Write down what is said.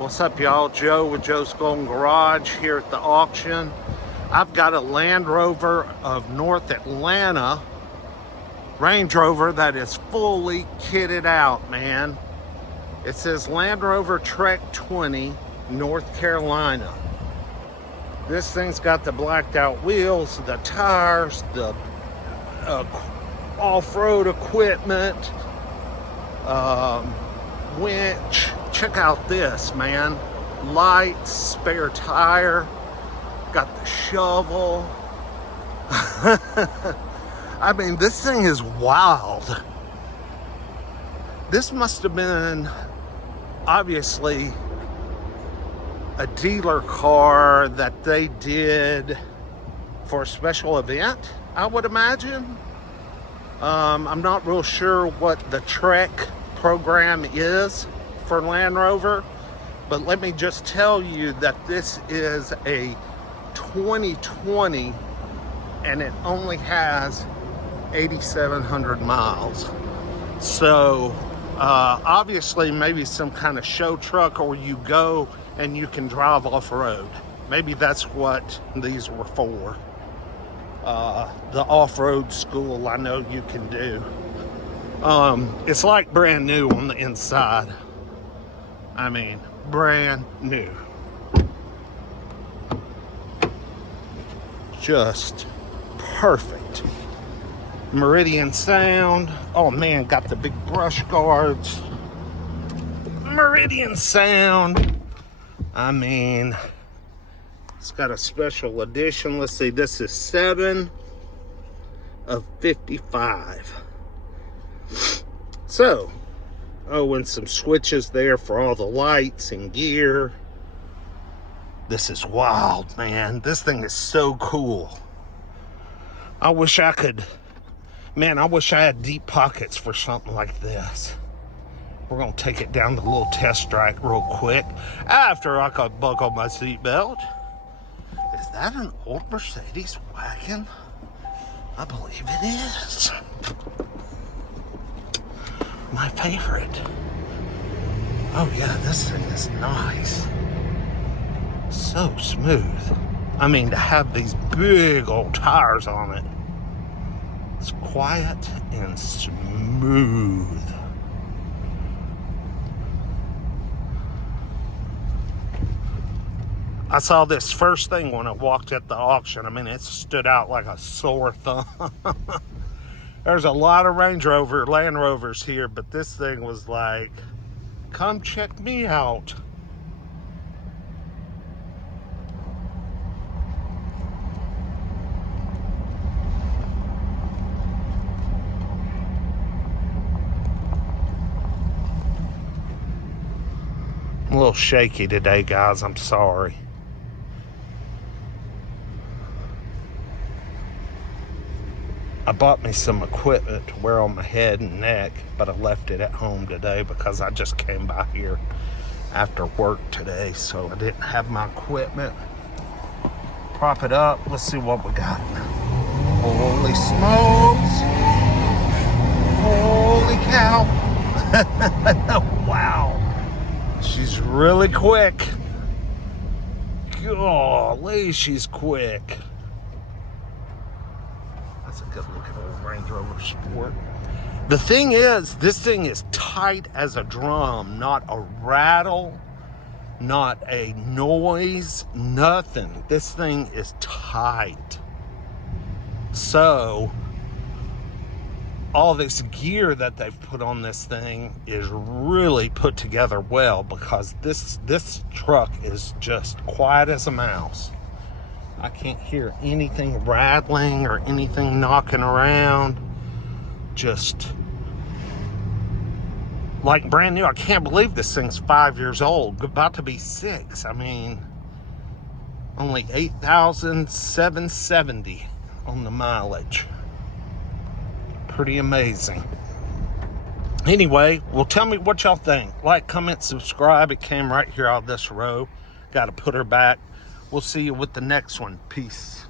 What's up, y'all? Joe with Joe's Golden Garage here at the auction. I've got a Land Rover of North Atlanta Range Rover that is fully kitted out, man. It says Land Rover Trek 20, North Carolina. This thing's got the blacked out wheels, the tires, the off-road equipment, winch. Check out this, man. Lights, spare tire, got the shovel. I mean, this thing is wild. This must have been obviously a dealer car that they did for a special event, I would imagine. I'm not real sure what the Trek program is for Land Rover, but let me just tell you that this is a 2020 and it only has 8,700 miles. So obviously maybe some kind of show truck, or you go and you can drive off-road. Maybe that's what these were for. The off-road school, I know you can do. It's like brand new on the inside. I mean, brand new. Just perfect. Meridian sound. Oh man, got the big brush guards. Meridian sound. I mean, it's got a special edition. Let's see, this is 7 of 55. So, oh, and some switches there for all the lights and gear. This is wild, man. This thing is so cool. I wish I could, man, I wish I had deep pockets for something like this. We're gonna take it down the little test track real quick after I could buckle my seatbelt. Is that an old Mercedes wagon? I believe it is. My favorite. Oh yeah, this thing is nice. So smooth. I mean, to have these big old tires on it. It's quiet and smooth. I saw this first thing when I walked at the auction. I mean, it stood out like a sore thumb. There's a lot of Range Rover, Land Rovers here, but this thing was like, come check me out. I'm a little shaky today, guys. I'm sorry. I bought me some equipment to wear on my head and neck, but I left it at home today because I just came by here after work today, so I didn't have my equipment. Prop it up. Let's see what we got. Holy smokes. Holy cow. Wow. She's really quick. Golly, she's quick. That's a good looking old Range Rover Sport. The thing is, this thing is tight as a drum, not a rattle, not a noise, nothing. This thing is tight. So, all this gear that they've put on this thing is really put together well, because this truck is just quiet as a mouse. I can't hear anything rattling or anything knocking around. Just like brand new. I can't believe this thing's 5 years old, about to be 6. I mean, only 8,770 on the mileage. Pretty amazing. Anyway, well, tell me what y'all think. Like, comment, subscribe. It came right here out of this row. Got to put her back. We'll see you with the next one. Peace.